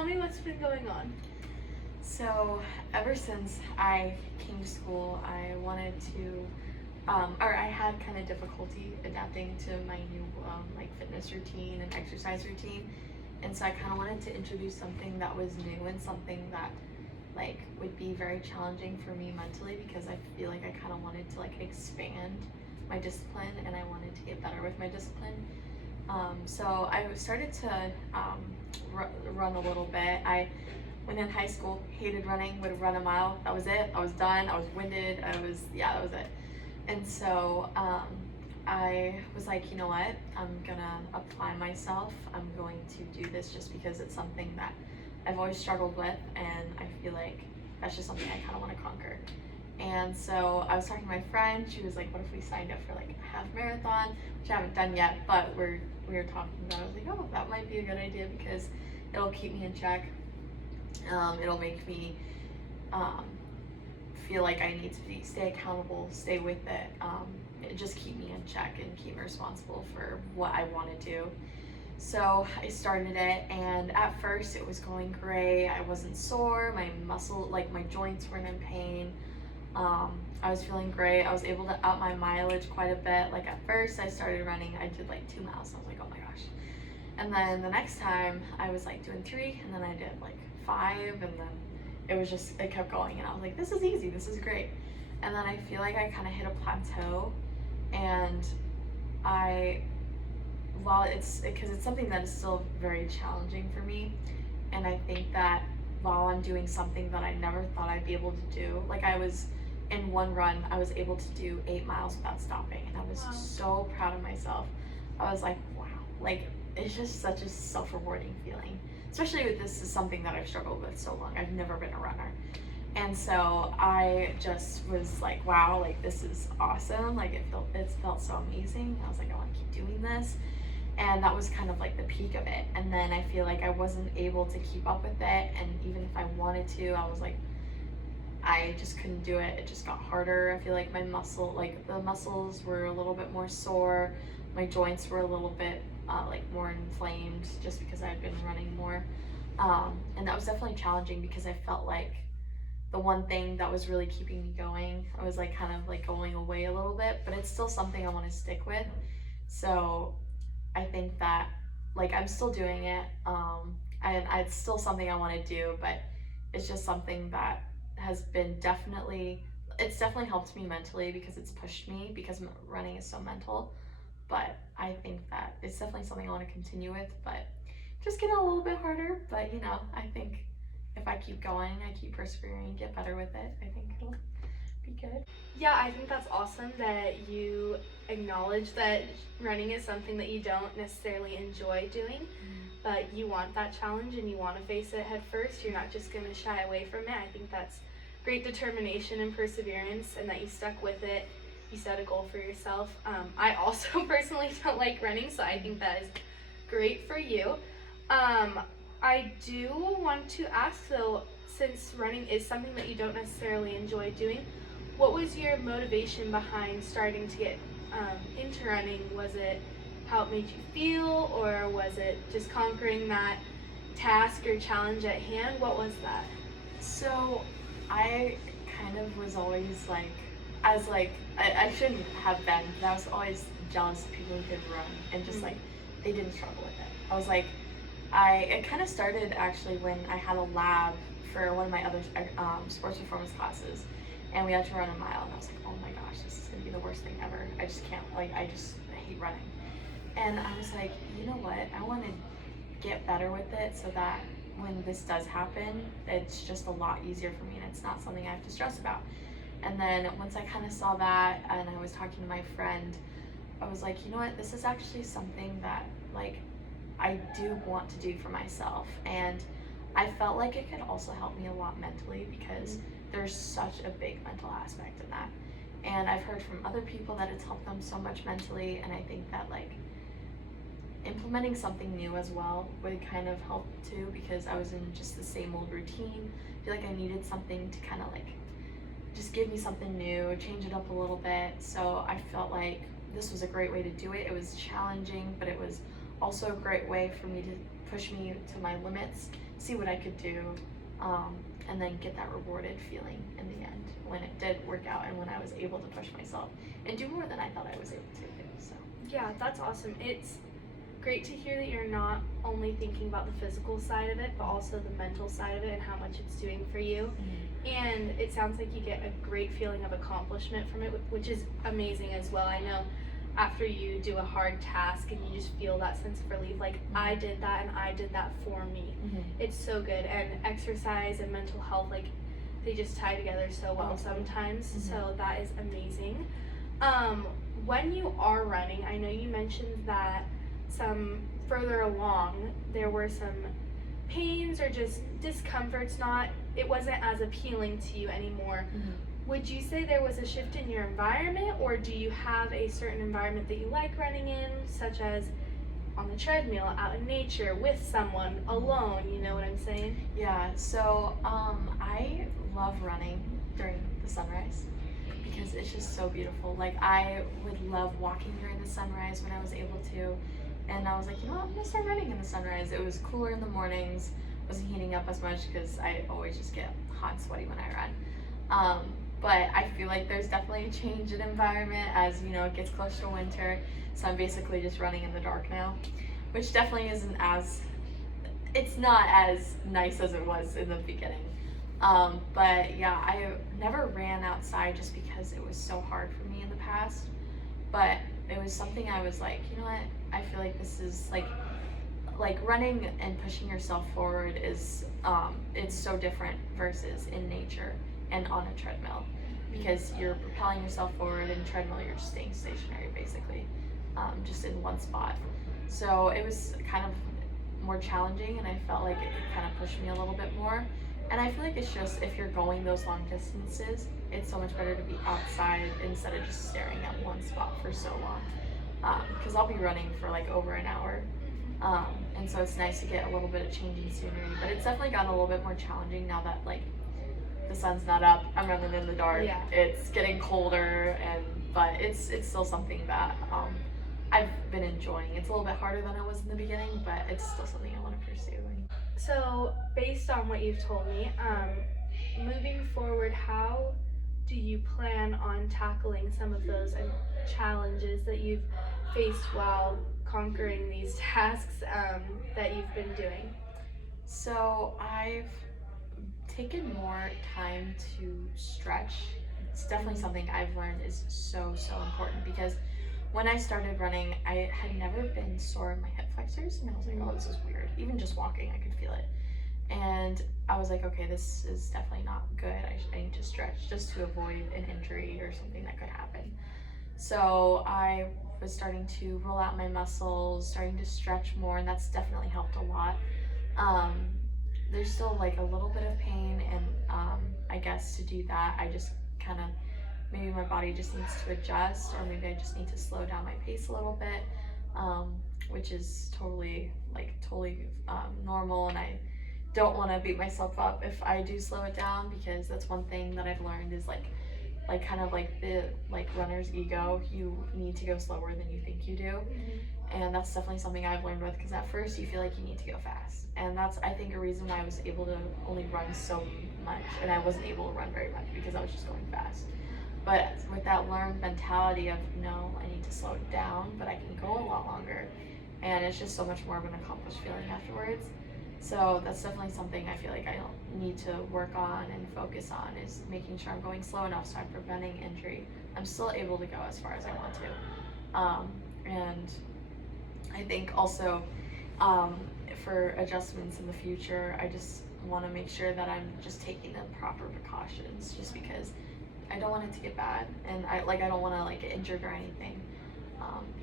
tell me what's been going on. So ever since I came to school, I wanted to, or I had kind of difficulty adapting to my new like fitness routine and exercise routine, and so I kind of wanted to introduce something that was new and something that like would be very challenging for me mentally because I feel like I kind of wanted to like expand my discipline and I wanted to get better with my discipline. So I started to run a little bit. When in high school, hated running, would run a mile. That was it. I was done. I was winded. That was it. And so I was like, you know what? I'm gonna apply myself. I'm going to do this just because it's something that I've always struggled with, and I feel like that's just something I kind of want to conquer. And so I was talking to my friend. She was like, "What if we signed up for like a half marathon?" Which I haven't done yet, but we were talking about it. I was like, "Oh, that might be a good idea because it'll keep me in check. It'll make me feel like I need to stay accountable, stay with it, just keep me in check and keep me responsible for what I want to do." So I started it, and at first it was going great. I wasn't sore, my my joints weren't in pain. I was feeling great. I was able to up my mileage quite a bit. Like at first I started running, I did like 2 miles. I was like, oh my gosh. And then the next time I was like doing 3, and then I did like 5, and then it kept going, and I was like, this is easy, this is great. And then I feel like I kind of hit a plateau, and because it's something that is still very challenging for me, and I think that while I'm doing something that I never thought I'd be able to do, like in one run, I was able to do 8 miles without stopping, and I was Wow. so proud of myself. I was like, wow, like it's just such a self-rewarding feeling, especially with this is something that I've struggled with so long. I've never been a runner. And so I just was like, wow, like this is awesome. Like it felt so amazing. I was like, I want to keep doing this. And that was kind of like the peak of it. And then I feel like I wasn't able to keep up with it. And even if I wanted to, I was like, I just couldn't do it. It just got harder. I feel like the muscles were a little bit more sore. My joints were a little bit like more inflamed just because I had been running more. And that was definitely challenging because I felt like the one thing that was really keeping me going, I was like kind of like going away a little bit, but it's still something I want to stick with. So I think that like I'm still doing it, and it's still something I want to do, but it's just something that has been it's definitely helped me mentally because it's pushed me because running is so mental. But I think that it's definitely something I want to continue with, but just getting a little bit harder. But I think if I keep going, I keep persevering, get better with it, I think it'll be good. Yeah, I think that's awesome that you acknowledge that running is something that you don't necessarily enjoy doing, but you want that challenge and you want to face it head first. You're not just going to shy away from it. I think that's great determination and perseverance, and that you stuck with it. You set a goal for yourself. I also personally don't like running, so I think that is great for you. I do want to ask though, since running is something that you don't necessarily enjoy doing, what was your motivation behind starting to get into running? Was it how it made you feel, or was it just conquering that task or challenge at hand? What was that? So I kind of was always like, I shouldn't have been, but I was always jealous of people who could run and just like they didn't struggle with it. I was like, it kind of started actually when I had a lab for one of my other sports performance classes, and we had to run a mile, and I was like, oh my gosh, this is gonna be the worst thing ever. I just can't, I hate running. And I was like, you know what, I want to get better with it so that when this does happen, it's just a lot easier for me and it's not something I have to stress about. And then once I kind of saw that and I was talking to my friend, I was like, you know what, this is actually something that like I do want to do for myself. And I felt like it could also help me a lot mentally because there's such a big mental aspect in that. And I've heard from other people that it's helped them so much mentally, and I think that like implementing something new as well would kind of help too, because I was in just the same old routine. I feel like I needed something to kind of like just give me something new, change it up a little bit. So I felt like this was a great way to do it. It was challenging, but it was also a great way for me to push me to my limits, see what I could do, and then get that rewarded feeling in the end when it did work out and when I was able to push myself and do more than I thought I was able to do. So Yeah, that's awesome. It's great to hear that you're not only thinking about the physical side of it, but also the mental side of it and how much it's doing for you. And it sounds like you get a great feeling of accomplishment from it, which is amazing as well. I know after you do a hard task and you just feel that sense of relief, like I did that and I did that for me. It's so good. And exercise and mental health, like they just tie together so well sometimes. So that is amazing. When you are running, I know you mentioned that some further along there were some pains or just discomforts, it wasn't as appealing to you anymore. Would you say there was a shift in your environment, or do you have a certain environment that you like running in, such as on the treadmill, out in nature, with someone, alone, you know what I'm saying? Yeah, so I love running during the sunrise because it's just so beautiful. Like I would love walking during the sunrise when I was able to, and I was like, you know what, I'm gonna start running in the sunrise. It was cooler in the mornings, wasn't heating up as much because I always just get hot and sweaty when I run. But I feel like there's definitely a change in environment as, you know, it gets close to winter. So I'm basically just running in the dark now, which definitely isn't as, it's not as nice as it was in the beginning. But yeah, I never ran outside just because it was so hard for me in the past. But it was something I was like, you know what, I feel like this is like running and pushing yourself forward is, it's so different versus in nature and on a treadmill, because you're propelling yourself forward. In treadmill you're just staying stationary basically, just in one spot. So it was kind of more challenging, and I felt like it could kind of push me a little bit more. And I feel like it's just, if you're going those long distances, it's so much better to be outside instead of just staring at one spot for so long, because I'll be running for like over an hour. And so it's nice to get a little bit of changing scenery, but it's definitely gotten a little bit more challenging now that like the sun's not up, I'm running in the dark. Yeah. It's getting colder, but it's still something that I've been enjoying. It's a little bit harder than it was in the beginning, but it's still something I want to pursue. So based on what you've told me, moving forward, how do you plan on tackling some of those challenges that you've faced while conquering these tasks that you've been doing? So I've taken more time to stretch. It's definitely something I've learned is so important, because when I started running, I had never been sore in my hip flexors, and I was like, oh, this is weird. Even just walking, I could feel it. And I was like, okay, this is definitely not good. I need to stretch just to avoid an injury or something that could happen. So I was starting to roll out my muscles, starting to stretch more, and that's definitely helped a lot. There's still like a little bit of pain, and I guess to do that, I just kind of, maybe my body just needs to adjust, or maybe I just need to slow down my pace a little bit, which is totally normal, and I don't want to beat myself up if I do slow it down, because that's one thing that I've learned is like kind of like the runner's ego. You need to go slower than you think you do. And that's definitely something I've learned with, because at first you feel like you need to go fast, and that's, I think, a reason why I was able to only run so much, and I wasn't able to run very much because I was just going fast. But with that learned mentality of, no, I need to slow it down, but I can go a lot longer, and it's just so much more of an accomplished feeling afterwards. So that's definitely something I feel like I need to work on and focus on, is making sure I'm going slow enough so I'm preventing injury. I'm still able to go as far as I want to. And I think also for adjustments in the future, I just want to make sure that I'm just taking the proper precautions, just because I don't want it to get bad, and I don't want to get injured or anything,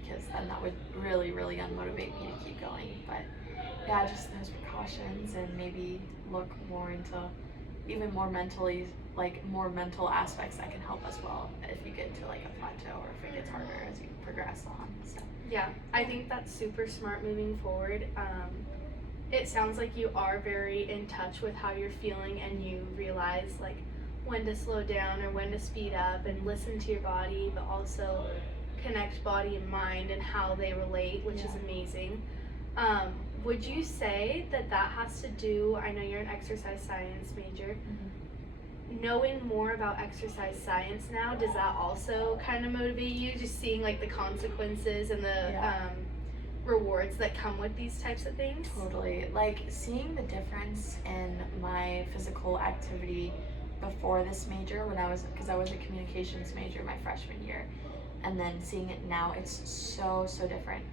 because then that would really unmotivate me to keep going. But yeah, just those precautions, and maybe look more into even more mentally, more mental aspects that can help as well if you get to a plateau, or if it gets harder as you progress on. So. Yeah, I think that's super smart moving forward. It sounds like you are very in touch with how you're feeling, and you realize when to slow down or when to speed up, and listen to your body, but also connect body and mind and how they relate, which is amazing. Would you say that has to do, I know you're an exercise science major, knowing more about exercise science now, does that also kind of motivate you, just seeing like the consequences and the rewards that come with these types of things? Totally. Like seeing the difference in my physical activity before this major because I was a communications major my freshman year, and then seeing it now, it's so different.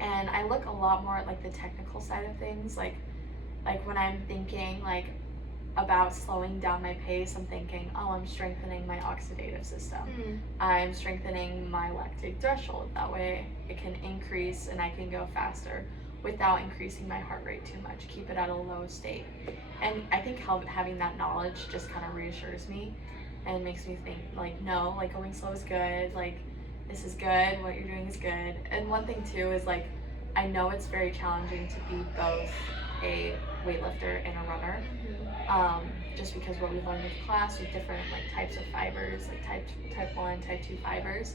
And I look a lot more at like the technical side of things, like when I'm thinking like about slowing down my pace, I'm thinking, oh, I'm strengthening my oxidative system. I'm strengthening my lactate threshold. That way it can increase and I can go faster without increasing my heart rate too much, keep it at a low state. And I think having that knowledge just kind of reassures me and makes me think like, no, like going slow is good, like this is good, what you're doing is good. And one thing too is like, I know it's very challenging to be both a weightlifter and a runner, just because what we learned with class with different like types of fibers, like type 1, type 2 fibers.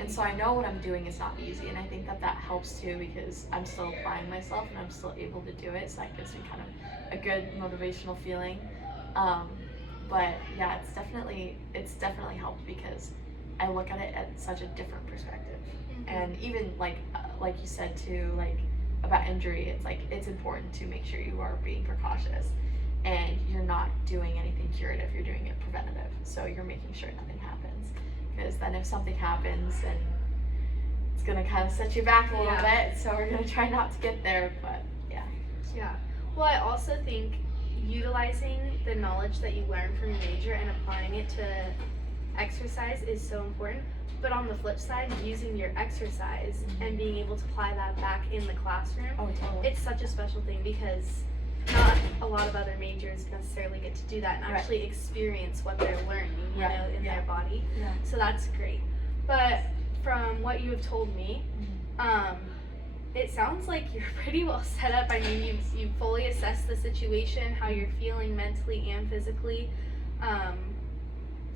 And so I know what I'm doing is not easy, and I think that helps too because I'm still applying myself and I'm still able to do it, so that gives me kind of a good motivational feeling. But yeah, it's definitely helped because I look at it at such a different perspective. And even like you said too, like about injury, it's like it's important to make sure you are being precautious and you're not doing anything curative, you're doing it preventative, so you're making sure nothing happens, because then if something happens, then it's gonna kind of set you back a little bit, so we're gonna try not to get there. But well, I also think utilizing the knowledge that you learn from your major and applying it to exercise is so important. But on the flip side, using your exercise and being able to apply that back in the classroom, it's such a special thing because not a lot of other majors necessarily get to do that and actually experience what they're learning, you know, in their body. So that's great. But from what you have told me, it sounds like you're pretty well set up. I mean, you've fully assessed the situation, how you're feeling mentally and physically.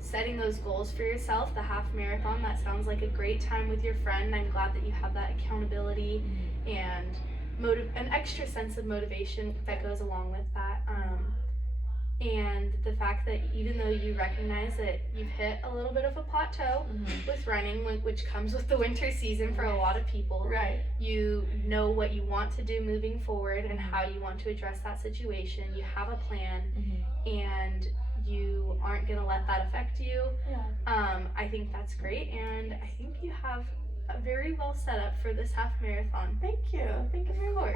Setting those goals for yourself, the half marathon, that sounds like a great time with your friend. I'm glad that you have that accountability and an extra sense of motivation that goes along with that. And the fact that even though you recognize that you've hit a little bit of a plateau with running, which comes with the winter season for a lot of people, you know what you want to do moving forward and how you want to address that situation. You have a plan, and you aren't going to let that affect you. I think that's great, and I think you have a very well set up for this half marathon. Thank you very much.